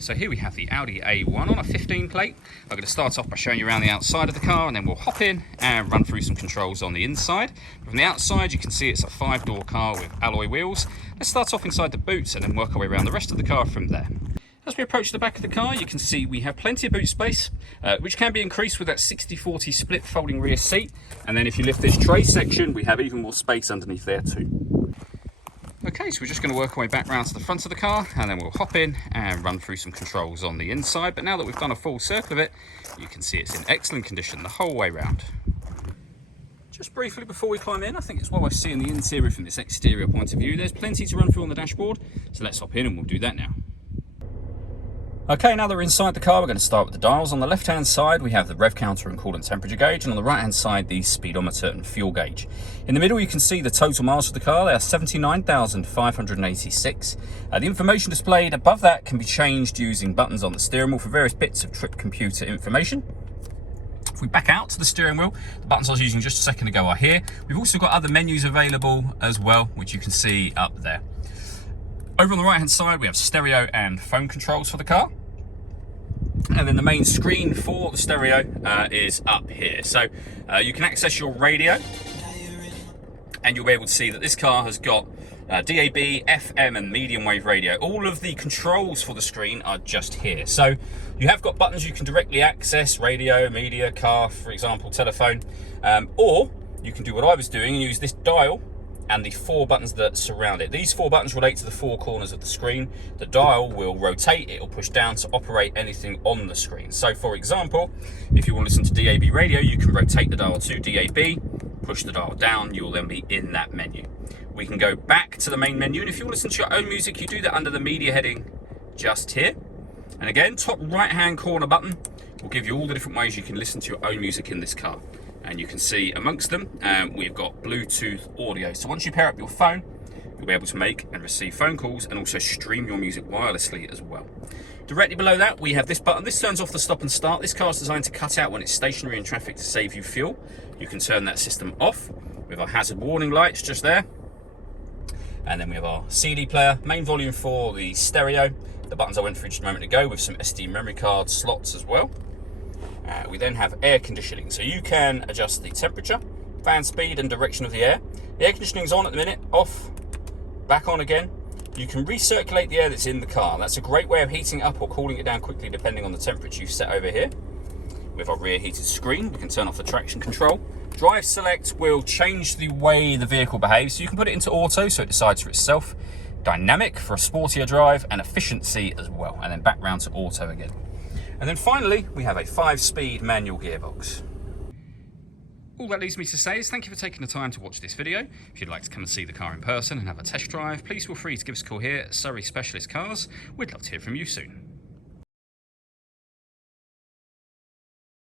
So here we have the Audi A1 on a 15 plate. I'm going to start off by showing you around the outside of the car, and then we'll hop in and run through some controls on the inside. From the outside you can see it's a 5-door car with alloy wheels. Let's start off inside the boots and then work our way around the rest of the car from there. As we approach the back of the car, you can see we have plenty of boot space, which can be increased with that 60-40 split folding rear seat. And then if you lift this tray section, we have even more space underneath there too. Okay, so we're just going to work our way back round to the front of the car, and then we'll hop in and run through some controls on the inside. But now that we've done a full circle of it, you can see it's in excellent condition the whole way round. Just briefly before we climb in, I think it's well worth seeing the interior from this exterior point of view. There's plenty to run through on the dashboard, so let's hop in and we'll do that now. Okay, now that we're inside the car, we're going to start with the dials. On the left-hand side, we have the rev counter and coolant temperature gauge, and on the right-hand side, the speedometer and fuel gauge. In the middle, you can see the total miles for the car. They are 79,586. The information displayed above that can be changed using buttons on the steering wheel for various bits of trip computer information. If we back out to the steering wheel, the buttons I was using just a second ago are here. We've also got other menus available as well, which you can see up there. Over on the right-hand side, we have stereo and phone controls for the car. And then the main screen for the stereo is up here. So you can access your radio, and you'll be able to see that this car has got DAB, FM and medium wave radio. All of the controls for the screen are just here. So you have got buttons you can directly access: radio, media, car, for example, telephone. Or you can do what I was doing and use this dial and the 4 buttons that surround it. These 4 buttons relate to the 4 corners of the screen. The dial will rotate, it will push down to operate anything on the screen. So for example, if you want to listen to DAB radio, you can rotate the dial to DAB, push the dial down, you will then be in that menu. We can go back to the main menu, and if you want to listen to your own music, you do that under the media heading just here. And again, top right-hand corner button will give you all the different ways you can listen to your own music in this car. And you can see amongst them, we've got Bluetooth audio. So once you pair up your phone, you'll be able to make and receive phone calls and also stream your music wirelessly as well. Directly below that, we have this button. This turns off the stop and start. This car is designed to cut out when it's stationary in traffic to save you fuel. You can turn that system off with our hazard warning lights just there. And then we have our CD player, main volume for the stereo, the buttons I went through just a moment ago with some SD memory card slots as well. We then have air conditioning, so you can adjust the temperature, fan speed and direction of the air. The air conditioning is on at the minute, off, back on again. You can recirculate the air that's in the car. That's a great way of heating it up or cooling it down quickly depending on the temperature you've set over here. With our rear heated screen, we can turn off the traction control. Drive select will change the way the vehicle behaves, so you can put it into auto so it decides for itself. Dynamic for a sportier drive, and efficiency as well, and then back round to auto again. And then finally, we have a 5-speed manual gearbox. All that leaves me to say is thank you for taking the time to watch this video. If you'd like to come and see the car in person and have a test drive, please feel free to give us a call here at Surrey Specialist Cars. We'd love to hear from you soon.